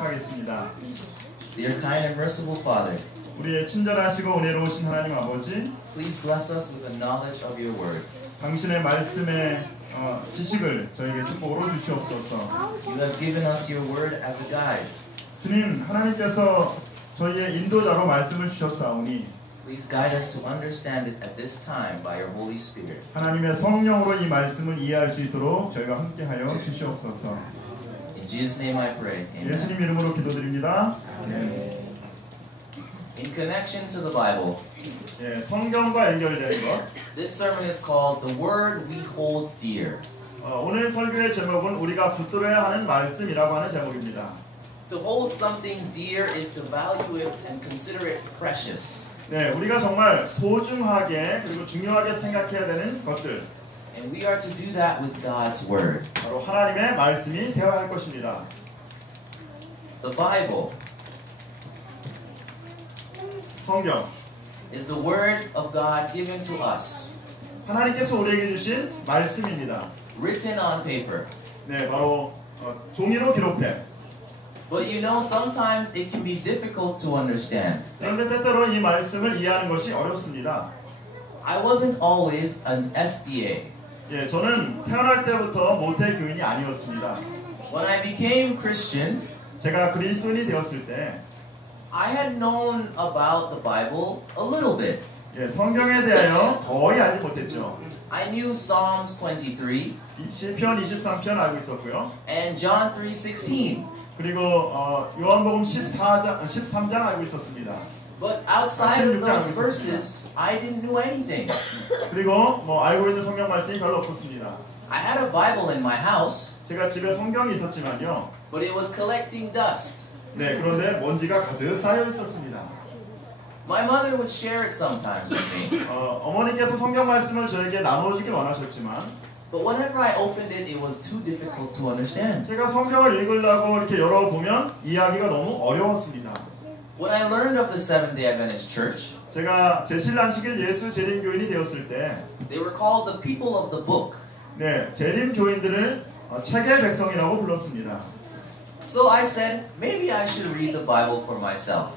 시작하겠습니다. Dear kind and merciful Father, 우리의 친절하시고 은혜로우신 하나님 아버지, please bless us with the knowledge of your word. 당신의 말씀의 지식을 저에게 축복으로 주시옵소서. You have given us your word as a guide. 주님, 하나님께서 저희의 인도자로 말씀을 주셨사오니 Please guide us to understand it at this time by your Holy Spirit. 하나님의 성령으로 이 말씀을 이해할 수 있도록 저희가 함께하여 주시옵소서. In Jesus' name I pray. Amen. 예수님 이름으로 기도드립니다. 아멘. In connection to the Bible, 예, 성경과 연결되는 것. this sermon is called The Word We Hold Dear. 오늘 설교의 제목은 우리가 붙들어야 하는 말씀이라고 하는 제목입니다. To hold something dear is to value it and consider it precious. 네, 우리가 정말 소중하게 그리고 중요하게 생각해야 되는 것들. And we are to do that with God's Word. 바로 하나님의 말씀이 되어야 할 것입니다. The Bible 성경 is the Word of God given to us, 하나님께서 우리에게 주신 말씀입니다. written on paper. 네, 바로 종이로 기록된. But you know, sometimes it can be difficult to understand. 그런데 때때로 이 말씀을 이해하는 것이 어렵습니다. I wasn't always an SDA. 예, 저는 태어날 때부터 모태 교인이 아니었습니다. When I became Christian, 제가 그리스도인이 되었을 때 I had known about the Bible a little bit. 예, 성경에 대하여 거의 알지 못했죠. I knew Psalms 23 시편 23편 알고 있었고요. and John 3:16. 그리고 요한복음 13장 알고 있었습니다. But outside of 16장 those 알고 verses, I didn't know anything. 그리고 뭐 알고 있는 성경 말씀이 별로 없었습니다. I had a Bible in my house, 제가 집에 성경이 있었지만요. but it was collecting dust. 네, 그런데 먼지가 가득 쌓여 있었습니다. My mother would share it sometimes with me. 어머니께서 성경 말씀을 저에게 나눠주길 원하셨지만 But whenever I opened it, it was too difficult to understand. 제가 성경을 읽으려고 이렇게 열어보면 이해하기가 너무 어려웠습니다. When I learned of the Seventh-day Adventist Church, 제가 제실안식일 예수 재림교인이 되었을 때 they were called the people of the book. 네, 재림교인들을 책의 백성이라고 불렀습니다. So I said, maybe I should read the Bible for myself.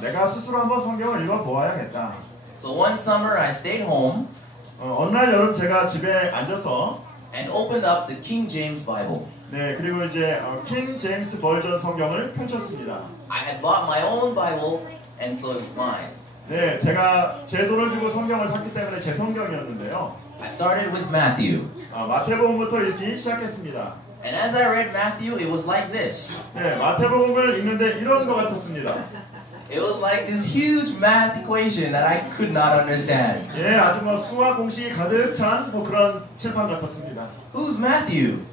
내가 스스로 한번 성경을 읽어보아야겠다. So one summer I stayed home 어느 날 여름 제가 집에 앉아서 and opened up the King James Bible. 네, 그리고 이제 킹 제임스 버전 성경을 펼쳤습니다. I had bought my own Bible, and so it was mine. 네, 제가 제 돈을 주고 성경을 샀기 때문에 제 성경이었는데요. I started with Matthew. 마태복음부터 읽기 시작했습니다. And as I read Matthew, it was like this. 네, 마태복음을 읽는데 이런 것 같았습니다. It was like this huge math equation that I could not understand. 예, 아주 뭐 수학 공식이 가득 찬 뭐 그런 칠판 같았습니다. Who's Matthew?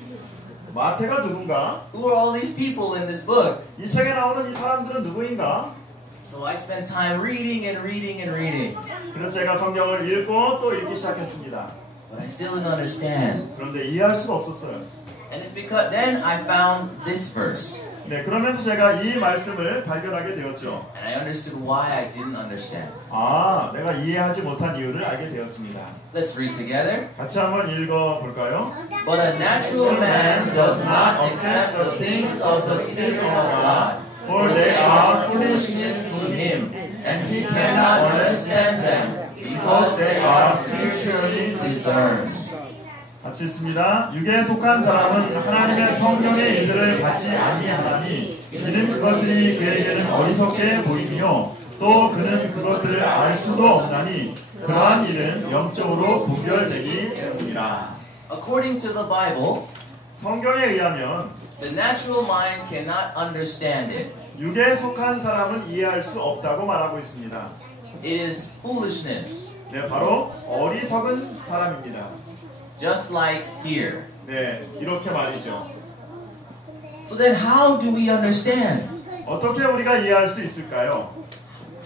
마태가 누군가? Who are all these people in this book? 이 책에 나오는 이 사람들은 누구인가? So I spent time reading and reading and reading. 그래서 제가 성경을 읽고 또 읽기 시작했습니다. But I still didn't understand. 그런데 이해할 수가 없었어요. And it's because then I found this verse. 네, 그러면서 제가 이 말씀을 발견하게 되었죠. And I understood why I didn't understand. 내가 이해하지 못한 이유를 알게 되었습니다. Let's read together. 같이 한번 읽어볼까요? But a natural man does not accept the things of the Spirit of God, For they are foolishness to him, and he cannot understand them, because they are spiritually discerned. 같이 읽습니다. 육에 속한 사람은 하나님의 성령의 일들을 받지 아니하나니 이는 그것들이 그에게는 어리석게 보이며 또 그는 그것들을 알 수도 없나니 그러한 일은 영적으로 분별되기 때문이라. According to the Bible, 성경에 의하면 the natural mind cannot understand it. 육에 속한 사람은 이해할 수 없다고 말하고 있습니다. It is foolishness. 네, 바로 어리석은 사람입니다. Just like here. 네, 이렇게 말이죠. So then how do we understand? 어떻게 우리가 이해할 수 있을까요?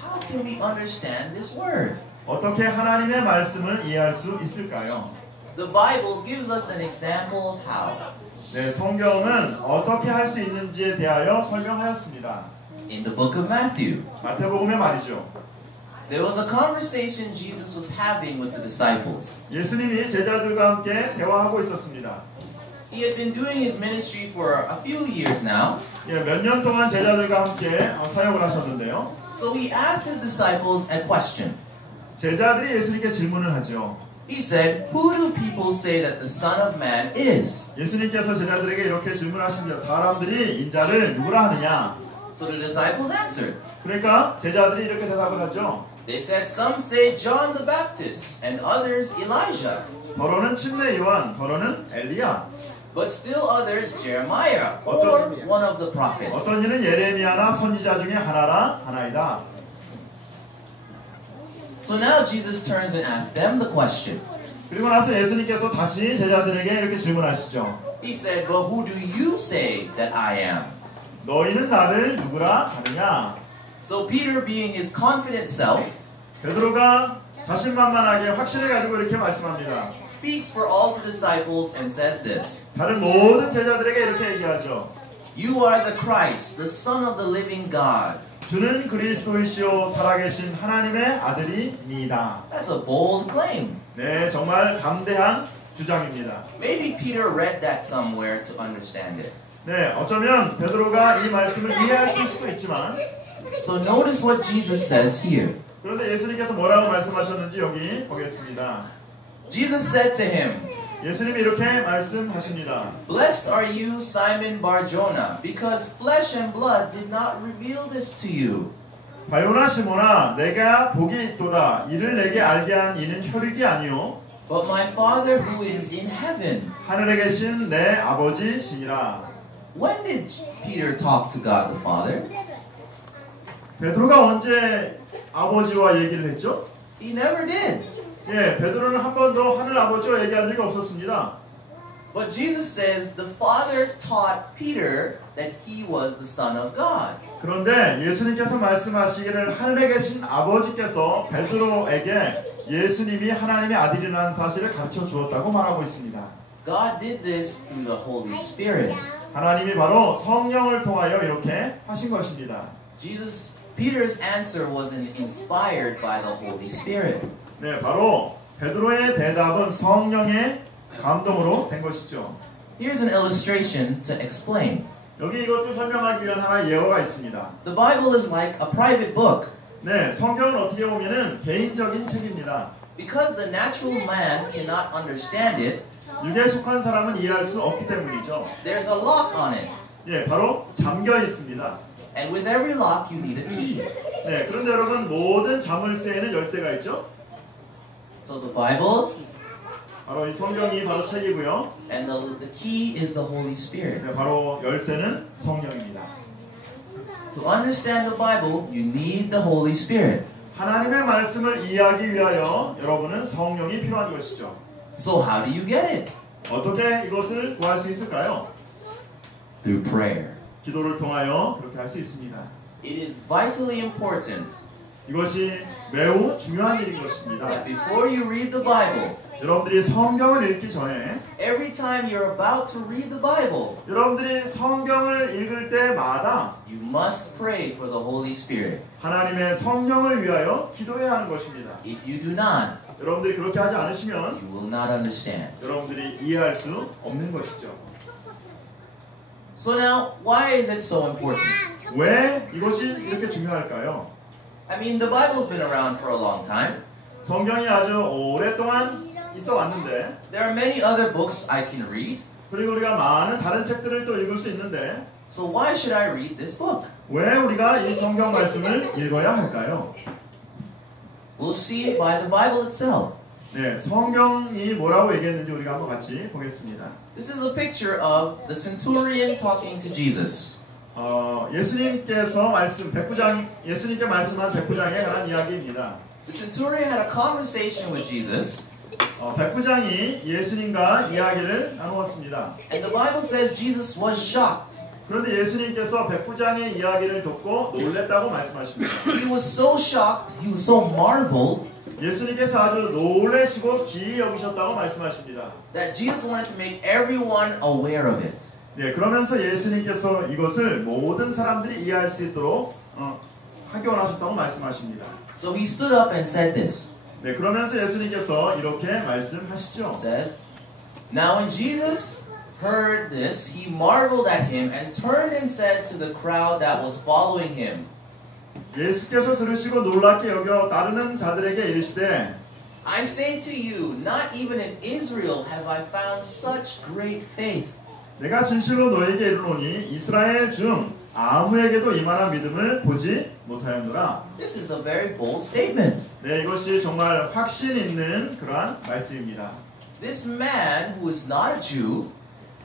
How can we understand this word? 어떻게 하나님의 말씀을 이해할 수 있을까요? The Bible gives us an example of how. 네, 성경은 어떻게 할 수 있는지에 대하여 설명하였습니다. In the book of Matthew, 마태복음에 말이죠. there was a conversation Jesus was having with the disciples. 예수님이 제자들과 함께 대화하고 있었습니다. He had been doing his ministry for a few years now. 예, 몇 년 동안 제자들과 함께 사역을 하셨는데요. So he asked his disciples a question. 제자들이 예수님께 질문을 하죠. He said, "Who do people say that the Son of Man is?" 예수님께서 제자들에게 이렇게 질문하십니다. 사람들이 인자를 누구라 하느냐? So the disciples answered. 그러니까 제자들이 이렇게 대답을 하죠. They said, "Some say John the Baptist, and others Elijah, 더러는 침례 요한, 더러는 엘리야. but still others Jeremiah, or one of the prophets." 어떤 이는 예레미야나 선지자 중에 하나이다. So now Jesus turns and asks them the question. 그리고 나서 예수님께서 다시 제자들에게 이렇게 질문하시죠. He said, "But who do you say that I am?" 너희는 나를 누구라 하느냐? So Peter, being his confident self, 베드로가 자신만만하게 확신을 가지고 이렇게 말씀합니다. speaks for all the disciples and says this. 다른 모든 제자들에게 이렇게 얘기하죠. You are the Christ, the Son of the living God. 주는 그리스도이시오 살아계신 하나님의 아들이니이다. That's a bold claim. 네, 정말 담대한 주장입니다. Maybe Peter read that somewhere to understand it. 네, 어쩌면 베드로가 이 말씀을 이해할 수도 있지만 So notice what Jesus says here. 그런데 예수님께서 뭐라고 말씀하셨는지 여기 보겠습니다. Jesus said to him, 예수님이 이렇게 말씀하십니다. "Blessed are you, Simon Bar-Jonah, because flesh and blood did not reveal this to you, 바요나 시모나 내가 복이 있도다. 이를 내게 알게 한 이는 혈육이 아니요 but my Father who is in heaven." 하늘에 계신 내 아버지시니라. When did Peter talk to God the Father? 베드로가 언제 아버지와 얘기를 했죠? He never did. 예, 베드로는 한 번도 하늘 아버지와 얘기한 적이 없었습니다. But Jesus says the Father taught Peter that he was the Son of God. 그런데 예수님께서 말씀하시기를 하늘에 계신 아버지께서 베드로에게 예수님이 하나님의 아들이라는 사실을 가르쳐 주었다고 말하고 있습니다. God did this through the Holy Spirit. 하나님이 바로 성령을 통하여 이렇게 하신 것입니다. Peter's answer was inspired by the Holy Spirit. 네, 바로 베드로의 대답은 성령의 감동으로 된 것이죠. Here's an illustration to explain. 여기 이것을 설명하기 위한 하나의 예화가 있습니다. The Bible is like a private book. 네, 성경은 어떻게 보면은 개인적인 책입니다. Because the natural man cannot understand it, 육에 속한 사람은 이해할 수 없기 때문이죠. there's a lock on it. 예, 바로 잠겨 있습니다. And with every lock you need a key. 네, 그런데 여러분 모든 자물쇠에는 열쇠가 있죠. So the Bible 바로 이 성경이 바로 책이고요. and the key is the Holy Spirit. 네, 바로 열쇠는 성령입니다. To understand the Bible, you need the Holy Spirit. 하나님의 말씀을 이해하기 위하여 여러분은 성령이 필요한 것이죠. So how do you get it? 어떻게 이것을 구할 수 있을까요? Through prayer. 기도를 통하여 그렇게 할 수 있습니다. It is vitally important 이것이 매우 중요한 일인 것입니다. that before you read the Bible, 여러분들이 성경을 읽기 전에 every time you're about to read the Bible, 여러분들이 성경을 읽을 때마다 you must pray for the Holy Spirit. 하나님의 성령을 위하여 기도해야 하는 것입니다. If you do not, 여러분들이 그렇게 하지 않으시면 you will not understand. 여러분들이 이해할 수 없는 것이죠. So now, why is it so important? 왜 이것이 이렇게 중요할까요? I mean, the Bible's been around for a long time. 성경이 아주 오랫동안 있어 왔는데 There are many other books I can read. 그리고 우리가 많은 다른 책들을 또 읽을 수 있는데 So why should I read this book? 왜 우리가 이 성경 말씀을 읽어야 할까요? We'll see it by the Bible itself. 네, 성경이 뭐라고 얘기했는지 우리가 한번 같이 보겠습니다. This is a picture of the centurion talking to Jesus. 예수님께 말씀한 백부장에 관한 이야기입니다. The centurion had a conversation with Jesus. 백부장이 예수님과 이야기를 나누었습니다. And the Bible says Jesus was shocked. 그런데 예수님께서 백부장의 이야기를 듣고 놀랬다고 말씀하십니다. He was so shocked, he was so marveled, 예수님께서 아주 놀라시고 기이 여기셨다고 말씀하십니다. that Jesus wanted to make everyone aware of it. 네, 그러면서 예수님께서 이것을 모든 사람들이 이해할 수 있도록 하기 원하셨다고 말씀하십니다. So he stood up and said this. 네, 그러면서 예수님께서 이렇게 말씀하시죠. It says, Now when Jesus heard this, he marveled at him and turned and said to the crowd that was following him, 예수께서 들으시고 놀랍게 여겨 따르는 자들에게 이르시되 I say to you, not even in Israel have I found such great faith. 내가 진실로 너에게 이르노니 이스라엘 중 아무에게도 이만한 믿음을 보지 못하였노라. This is a very bold statement. 네, 이것이 정말 확신 있는 그러한 말씀입니다. This man who is not a Jew,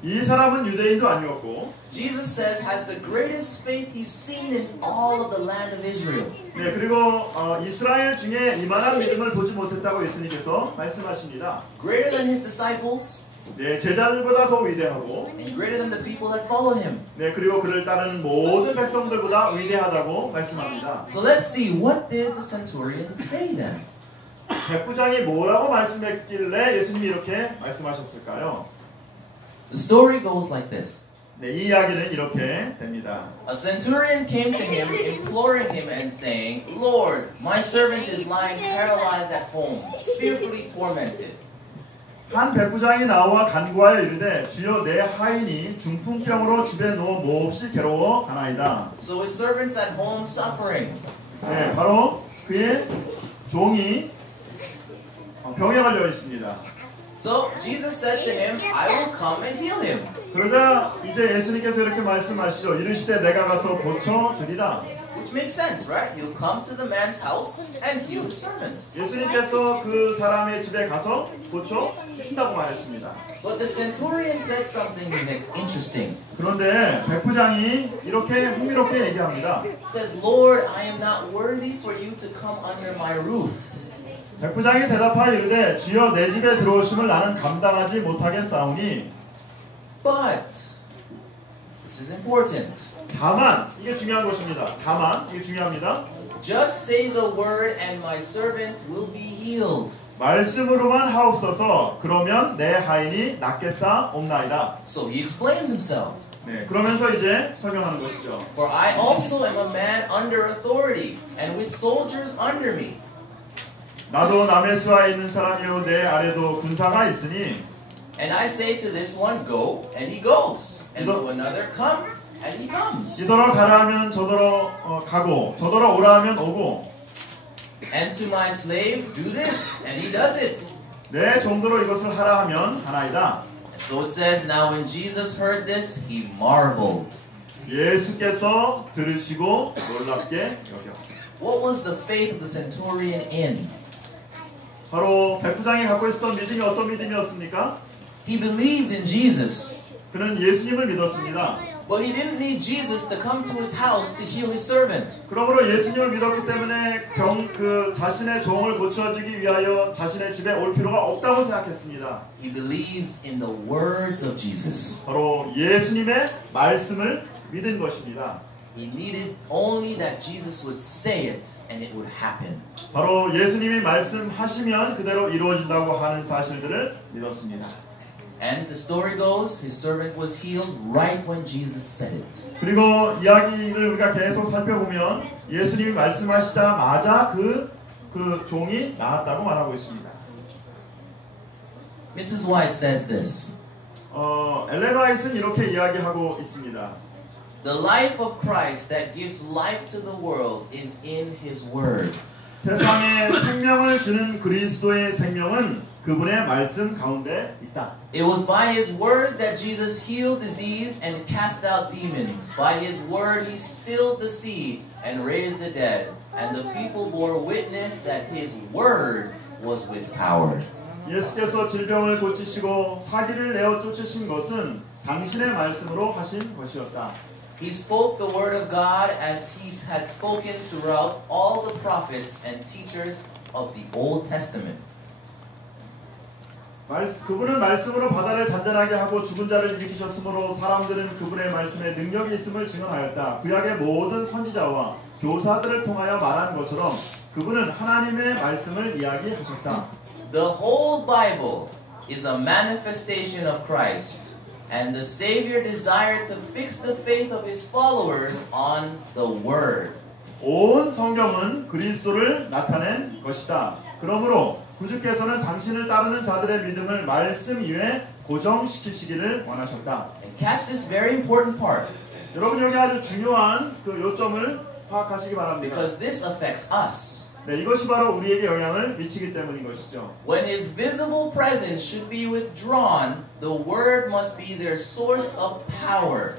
이 사람은 유대인도 아니었고 Jesus says has the greatest faith he's seen in all of the land of Israel. 네, 그리고 이스라엘 중에 이만한 믿음을 보지 못했다고 예수님께서 말씀하십니다. Greater than his disciples, 네, 제자들보다 더 위대하고 and greater than the people that follow him. 네, 그리고 그를 따르는 모든 백성들보다 위대하다고 말씀합니다. So let's see, what did the centurion say then? 백부장이 뭐라고 말씀했길래 예수님이 이렇게 말씀하셨을까요? The story goes like this. 네, 이 이야기는 이렇게 됩니다. A centurion came to him, imploring him and saying, Lord, my servant is lying paralyzed at home, fearfully tormented. 한 백부장이 나와 간구하여 이르되 주여 내 하인이 중풍병으로 집에 누워 몹시 괴로워 가나이다. So his servant's at home suffering. 네, 바로 그의 종이 병에 걸려 있습니다. So Jesus said to him, I will come and heal him. 그러자 이제 예수님께서 이렇게 말씀하시죠. 이르시되 내가 가서 고쳐 주리라. Which makes sense, right? You'll come to the man's house and heal his servant. 예수님께서 그 사람의 집에 가서 고쳐 주신다고 말했습니다. But the centurion said something interesting. 그런데 백부장이 이렇게 흥미롭게 얘기합니다. He says, Lord, I am not worthy for you to come under my roof. 백부장이 대답하여 이르되 주여 내 집에 들어오심을 나는 감당하지 못하겠사오니 But this is important. 다만 이게 중요한 것입니다. 다만 이게 중요합니다. Just say the word and my servant will be healed. 말씀으로만 하옵소서 그러면 내 하인이 낫겠사옵나이다. So he explains himself. 네, 그러면서 이제 설명하는 것이죠. For I also am a man under authority and with soldiers under me. 나도 남의 수하에 있는 사람이요 내 아래도 군사가 있으니 And I say to this one, go, and he goes. And to another, come, and he comes. 이더러 가라 하면 저더러 가고 저더러 오라 하면 오고 And to my slave, do this, and he does it. 내 종도로 이것을 하라 하면 하나이다. So it says, now when Jesus heard this, he marveled. 예수께서 들으시고 놀랍게 여겨. What was the faith of the centurion in? 바로 백부장이 갖고 있었던 믿음이 어떤 믿음이었습니까? He believed in Jesus. 그는 예수님을 믿었습니다. But he didn't need Jesus to come to his house to heal his servant. 그러므로 예수님을 믿었기 때문에 자신의 종을 고쳐주기 위하여 자신의 집에 올 필요가 없다고 생각했습니다. He believes in the words of Jesus. 바로 예수님의 말씀을 믿은 것입니다. He needed only that Jesus would say it and it would happen. 바로 예수님이 말씀하시면 그대로 이루어진다고 하는 사실들을 믿었습니다. And the story goes, his servant was healed right when Jesus said it. 그리고 이야기를 우리가 계속 살펴보면 예수님이 말씀하시자마자 그 종이 나았다고 말하고 있습니다. Mrs. White says this. 엘렌 화이트는 이렇게 이야기하고 있습니다. The life of Christ that gives life to the world is in His Word. 세상에 생명을 주는 그리스도의 생명은 그분의 말씀 가운데 있다. It was by His Word that Jesus healed disease and cast out demons. By His Word He stilled the sea and raised the dead. And the people bore witness that His Word was with power. 예수께서 질병을 고치시고 사기를 내어 쫓으신 것은 당신의 말씀으로 하신 것이었다. He spoke the word of God as He had spoken throughout all the prophets and teachers of the Old Testament. 그분은 말씀으로 바다를 잔잔하게 하고 죽은 자를 일으키셨으므로 사람들은 그분의 말씀에 능력이 있음을 증언하였다. 구약의 모든 선지자와 교사들을 통하여 말한 것처럼 그분은 하나님의 말씀을 이야기하셨다. The whole Bible is a manifestation of Christ, and the Savior desired to fix the faith of His followers on the Word. 온 성경은 그리스도를 나타낸 것이다. 그러므로 구주께서는 당신을 따르는 자들의 믿음을 말씀 위에 고정시키시기를 원하셨다. And catch this very important part, 여러분 여기 아주 중요한 그 요점을 파악하시기 바랍니다. because this affects us. 네, 이것이 바로 우리에게 영향을 미치기 때문인 것이죠. When His visible presence should be withdrawn, the Word must be their source of power.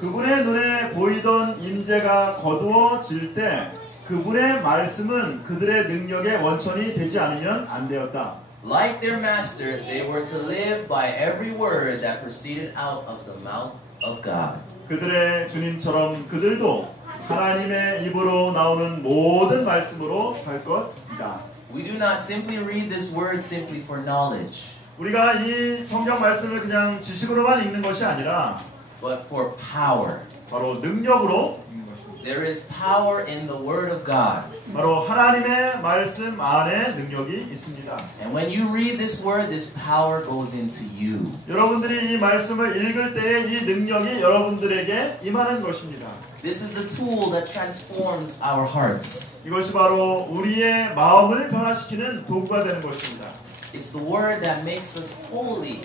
그분의 눈에 보이던 임재가 거두어질 때 그분의 말씀은 그들의 능력의 원천이 되지 않으면 안 되었다. Like their master, they were to live by every word that proceeded out of the mouth of God. 그들의 주님처럼 그들도 하나님의 입으로 나오는 모든 말씀으로 살 것이다. We do not simply read this word simply for knowledge, 우리가 이 성경 말씀을 그냥 지식으로만 읽는 것이 아니라 but for power. 바로 능력으로 읽는 것입니다. There is power in the Word of God. 바로 하나님의 말씀 안에 능력이 있습니다. And when you read this word, this power goes into you. 여러분들이 이 말씀을 읽을 때에 이 능력이 여러분들에게 임하는 것입니다. This is the tool that transforms our hearts. 이것이 바로 우리의 마음을 변화시키는 도구가 되는 것입니다. It's the word that makes us holy.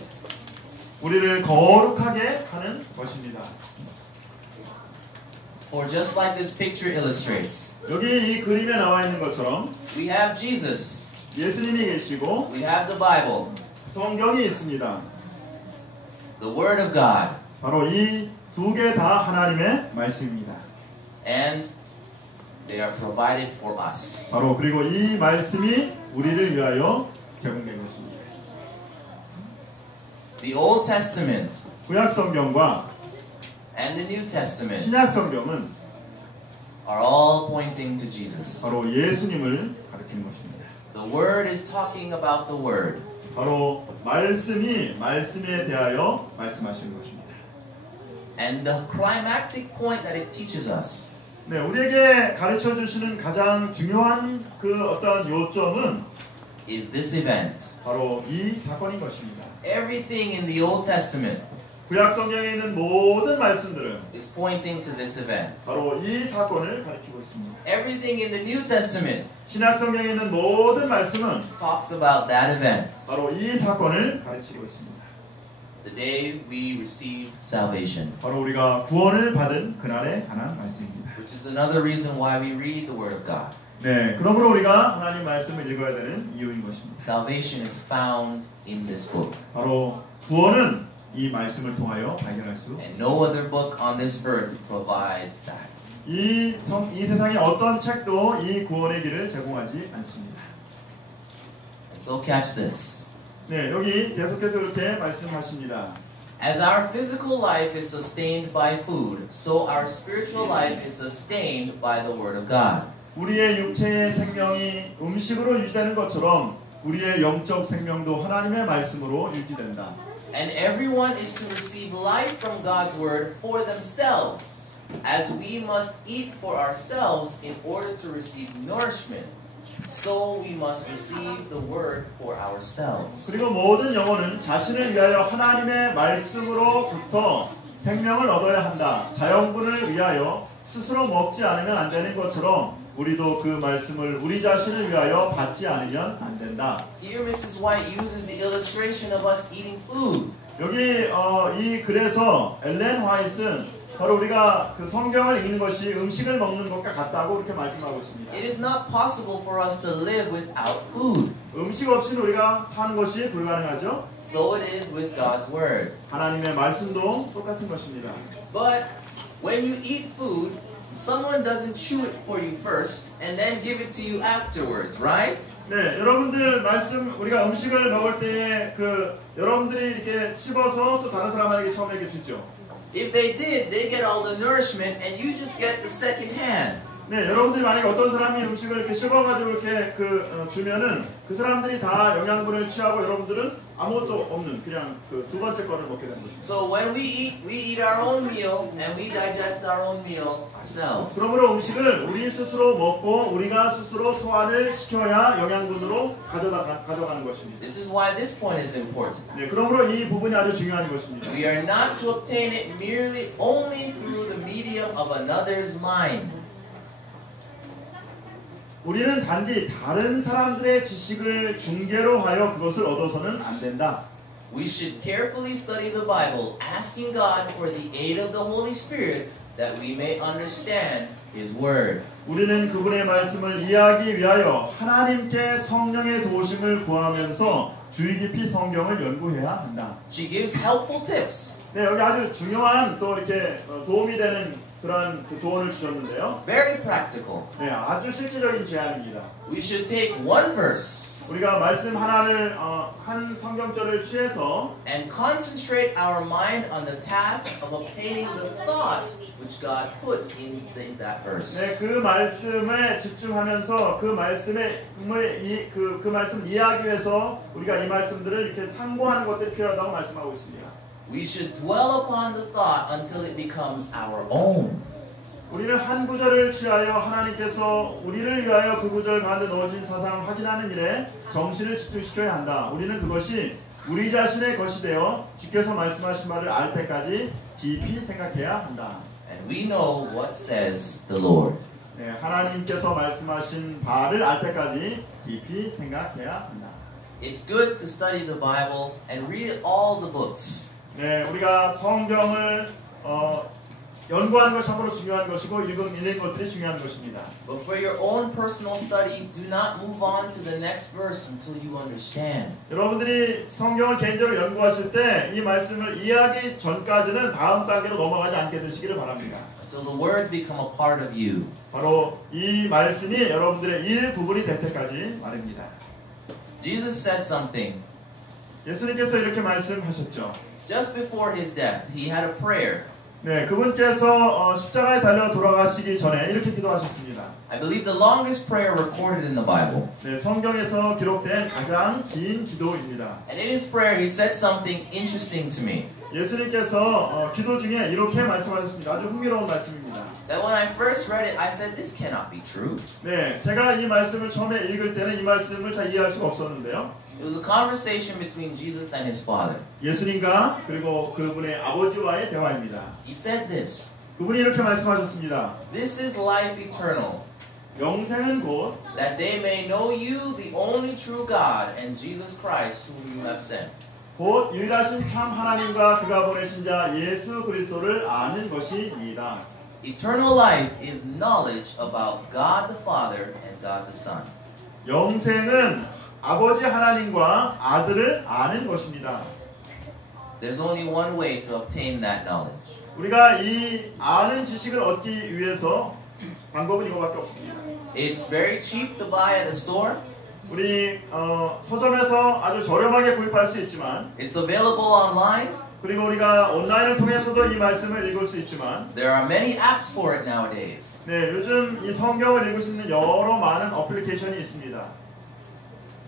우리를 거룩하게 하는 것입니다. For just like this picture illustrates, 여기 이 그림에 나와 있는 것처럼 we have Jesus, 예수님이 계시고 we have the Bible, 성경이 있습니다. the Word of God, 바로 이 두 개 다 하나님의 말씀입니다. and they are provided for us. 바로 그리고 이 말씀이 우리를 위하여 제공된 것입니다. The Old Testament 구약 성경과 and the New Testament 신약 성경은 are all pointing to Jesus. 바로 예수님을 가리키는 것입니다. The Word is talking about the Word. 바로 말씀이 말씀에 대하여 말씀하시는 것입니다. And the climactic point that it teaches us 네, 우리에게 가르쳐 주시는 가장 중요한 그 어떤 요점은 is this event. 바로 이 사건인 것입니다. Everything in the Old Testament 구약 성경에 있는 모든 말씀들은 is pointing to this event. 바로 이 사건을 가리키고 있습니다. Everything in the New Testament 신약 성경에 있는 모든 말씀은 talks about that event. 바로 이 사건을 가르치고 있습니다. The day we received salvation. 바로 우리가 구원을 받은 그날에 관한 말씀입니다. Which is another reason why we read the Word of God. 네, 그러므로 우리가 하나님 말씀을 읽어야 되는 이유인 것입니다. Salvation is found in this book. 바로 구원은 이 말씀을 통하여 발견할 수 And 있습니다. no other book on this earth provides that. 이 세상의 어떤 책도 이 구원의 길을 제공하지 않습니다. And so catch this. 네, 여기 계속해서 이렇게 말씀하십니다. As our physical life is sustained by food, so our spiritual life is sustained by the Word of God. 우리의 육체의 생명이 음식으로 유지되는 것처럼 우리의 영적 생명도 하나님의 말씀으로 유지된다. And everyone is to receive life from God's Word for themselves, as we must eat for ourselves in order to receive nourishment. So we must receive the Word for ourselves. 그리고 모든 영혼은 자신을 위하여 하나님의 말씀으로부터 생명을 얻어야 한다. 자연분을 위하여 스스로 먹지 않으면 안 되는 것처럼 우리도 그 말씀을 우리 자신을 위하여 받지 않으면 안 된다. Here Mrs. White uses the illustration of us eating food. 여기 이 글에서 엘렌 화이트는 바로 우리가 그 성경을 읽는 것이 음식을 먹는 것과 같다고 이렇게 말씀하고 있습니다. It is not possible for us to live without food. 음식 없이는 우리가 사는 것이 불가능하죠. So it is with God's Word. 하나님의 말씀도 똑같은 것입니다. But when you eat food, someone doesn't chew it for you first and then give it to you afterwards, right? 네, 여러분들 말씀 우리가 음식을 먹을 때에 그 여러분들이 이렇게 씹어서 또 다른 사람에게 처음에 이렇게 주죠. If they did, they get all the nourishment and you just get the second hand. 네, 여러분들이 만약에 어떤 사람이 음식을 이렇게 씹어가지고 이렇게 주면은 그 사람들이 다 영양분을 취하고 여러분들은 아무것도 없는 그냥 그 두 번째 거를 먹게 되는 거죠. So when we eat our own meal and we digest our own meal ourselves. 그러므로 음식을 우리 스스로 먹고 우리가 스스로 소화를 시켜야 영양분으로 가져가는 것입니다. This is why this point is important. 네, 그러므로 이 부분이 아주 중요한 것입니다. We are not to obtain it merely only through the medium of another's mind. 우리는 단지 다른 사람들의 지식을 중개로 하여 그것을 얻어서는 안 된다. We should carefully study the Bible, asking God for the aid of the Holy Spirit that we may understand His Word. 우리는 그분의 말씀을 이해하기 위하여 하나님께 성령의 도우심을 구하면서 주의 깊이 성경을 연구해야 한다. She gives helpful tips. 네, 여기 아주 중요한 또 이렇게 도움이 되는 그런 조언을 주셨는데요. Very practical. 네, 아주 실질적인 제안입니다. We should take one verse 우리가 말씀 하나를 한 성경절을 취해서 and concentrate our mind on the task of obtaining the thought which God put in that verse. 네, 그 말씀에 집중하면서 그 말씀에 그 말씀 이해하기 위해서 우리가 이 말씀들을 이렇게 상고하는 것들이 필요하다고 말씀하고 있습니다. We should dwell upon the thought until it becomes our own. 우리는 한 구절을 취하여 하나님께서 우리를 위하여 그 구절 가운데 넣어진 사상을 확인하는 일에 정신을 집중시켜야 한다. 우리는 그것이 우리 자신의 것이 되어 주께서 말씀하신 말을 알 때까지 깊이 생각해야 한다. And we know what says the Lord. 네, 하나님께서 말씀하신 바를 알 때까지 깊이 생각해야 한다. It's good to study the Bible and read all the books. 네, 우리가 성경을 연구하는 것이 참으로 중요한 것이고 읽는 것들이 중요한 것입니다. But for your own personal study, do not move on to the next verse until you understand. 여러분들이 성경을 개인적으로 연구하실 때 이 말씀을 이해하기 전까지는 다음 단계로 넘어가지 않게 되시기를 바랍니다. Until the words become a part of you. 바로 이 말씀이 여러분들의 일부분이 될 때까지 말입니다. Jesus said something. 예수님께서 이렇게 말씀하셨죠. Just before his death, he had a prayer. 네, 그분께서 십자가에 달려 돌아가시기 전에 이렇게 기도하셨습니다. I believe the longest prayer recorded in the Bible. 네, 성경에서 기록된 가장 긴 기도입니다. And in his prayer, he said something interesting to me. 예수님께서 기도 중에 이렇게 말씀하셨습니다. 아주 흥미로운 말씀입니다. That when I first read it, I said, this cannot be true. 네, 제가 이 말씀을 처음에 읽을 때는 이 말씀을 잘 이해할 수가 없었는데요. It was a conversation between Jesus and his Father. 예수님과 그리고 그분의 아버지와의 대화입니다. He said this. 그분이 이렇게 말씀하셨습니다. This is life eternal, 영생은 곧 that they may know you, the only true God, and Jesus Christ, whom you have sent. 곧 유일하신 참 하나님과 그가 보내신 자 예수 그리스도를 아는 것이니이다. Eternal life is knowledge about God the Father and God the Son. 영생은 아버지 하나님과 아들을 아는 것입니다. There's only one way to obtain that knowledge. 우리가 이 아는 지식을 얻기 위해서 방법은 이거밖에 없습니다. It's very cheap to buy at a store. 우리 서점에서 아주 저렴하게 구입할 수 있지만 It's available online. 그리고 우리가 온라인을 통해서도 이 말씀을 읽을 수 있지만 There are many apps for it nowadays. 네, 요즘 이 성경을 읽을 수 있는 여러 많은 어플리케이션이 있습니다.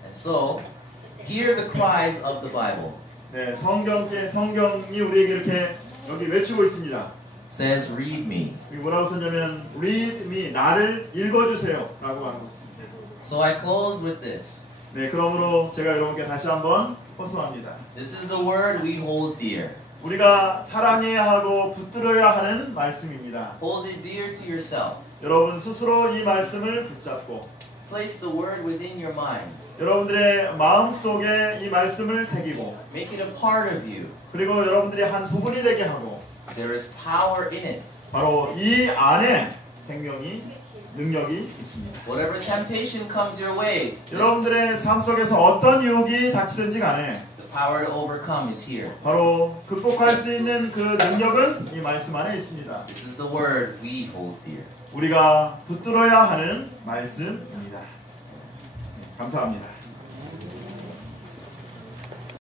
And so, hear the cries of the Bible. 네, 성경이 우리에게 이렇게 여기 외치고 있습니다. It says, read me. 뭐라고 썼냐면 read me, 나를 읽어주세요 라고 하고 있습니다. So I close with this. 네, 그러므로 제가 여러분께 다시 한번 호소합니다. This is the word we hold dear. 우리가 사랑해야 하고 붙들어야 하는 말씀입니다. Hold it dear to yourself. 여러분 스스로 이 말씀을 붙잡고 Place the word within your mind. 여러분들의 마음속에 이 말씀을 새기고 Make it a part of you. 그리고 여러분들이 한 부분이 되게 하고 There is power in it. 바로 이 안에 생명이 능력이 있습니다. Whatever temptation comes your way, 여러분들의 삶 속에서 어떤 유혹이 닥치든지 간에 the power to overcome is here. 바로 극복할 수 있는 그 능력은 이 말씀 안에 있습니다. This is the word we hold dear. 우리가 붙들어야 하는 말씀입니다. 감사합니다.